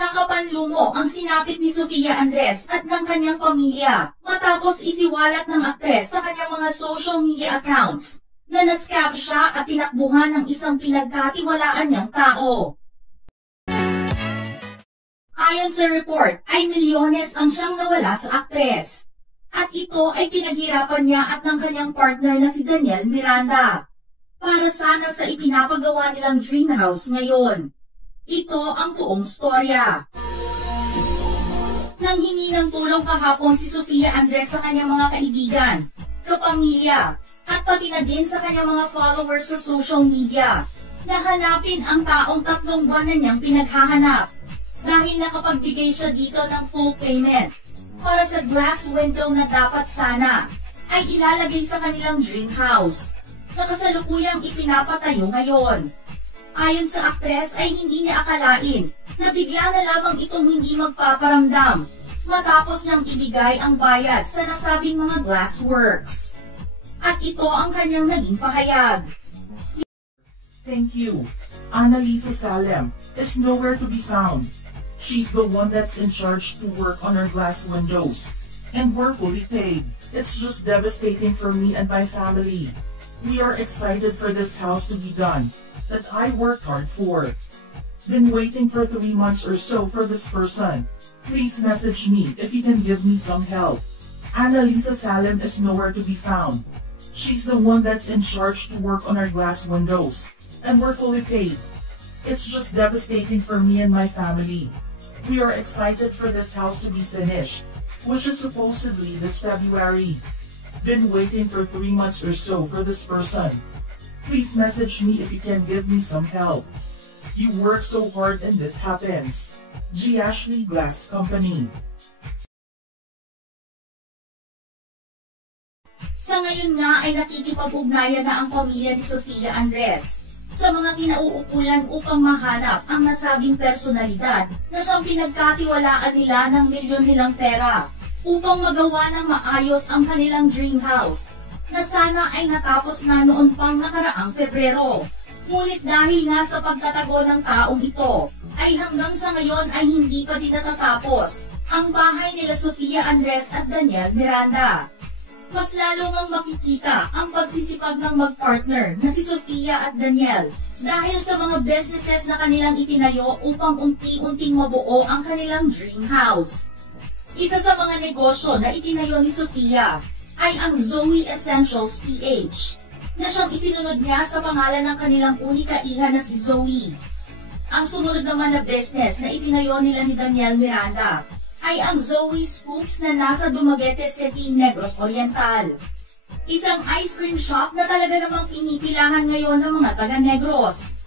Nakakapanlumo ang sinapit ni Sofia Andres at ng kanyang pamilya matapos isiwalat ng aktres sa kanyang mga social media accounts na nascam siya at tinakbuhan ng isang pinagkatiwalaan niyang tao. Ayon sa report ay milyones ang siyang nawala sa aktres. At ito ay pinaghirapan niya at ng kanyang partner na si Daniel Miranda para sana sa ipinapagawa nilang dream house ngayon. Ito ang buong storya. Nanghingi ng tulong kahapon si Sofia Andres sa kanyang mga kaibigan, kapamilya, at pati na din sa kanyang mga followers sa social media na hanapin ang taong 3 buwan na niyang pinaghahanap dahil nakapagbigay siya dito ng full payment para sa glass window na dapat sana ay ilalagay sa kanilang dream house na kasalukuyang ipinapatayo ngayon. Ayon sa aktres ay hindi niya akalain na bigla na lamang itong hindi magpaparamdam matapos niyang ibigay ang bayad sa nasabing mga glassworks. At ito ang kanyang naging pahayag. Thank you. Annalisa Salem is nowhere to be found. She's the one that's in charge to work on our glass windows. And we're fully paid. It's just devastating for me and my family. We are excited for this house to be done that I worked hard for. Been waiting for 3 months or so for this person. Please message me if you can give me some help. Annalisa Salem is nowhere to be found. She's the one that's in charge to work on our glass windows. And we're fully paid. It's just devastating for me and my family. We are excited for this house to be finished, which is supposedly this February. Been waiting for 3 months or so for this person. Please message me if you can give me some help. You work so hard and this happens. G. Ashley Glass Company. Sa ngayon nga ay nakikipag-ugnayan na ang pamilya ni Sofia Andres sa mga kinauukulan upang mahanap ang nasabing personalidad na siyang pinagkatiwalaan nila ng milyon nilang pera upang magawa ng maayos ang kanilang dream house na sana ay natapos na noon pang nakaraang Pebrero. Ngunit dahil nga sa pagtatago ng taong ito, ay hanggang sa ngayon ay hindi pa din natatapos ang bahay nila Sofia Andres at Daniel Miranda. Mas lalo ngang makikita ang pagsisipag ng mag-partner na si Sofia at Daniel dahil sa mga businesses na kanilang itinayo upang unti-unting mabuo ang kanilang dream house. Isa sa mga negosyo na itinayo ni Sofia ay ang Zoe Essentials PH, na siyang isinunod niya sa pangalan ng kanilang unika iha na si Zoe. Ang sumunod naman na business na itinayo nila ni Daniel Miranda ay ang Zoe Scoops na nasa Dumaguete City, Negros Oriental. Isang ice cream shop na talaga namang pinipilahan ngayon ng mga taga-Negros.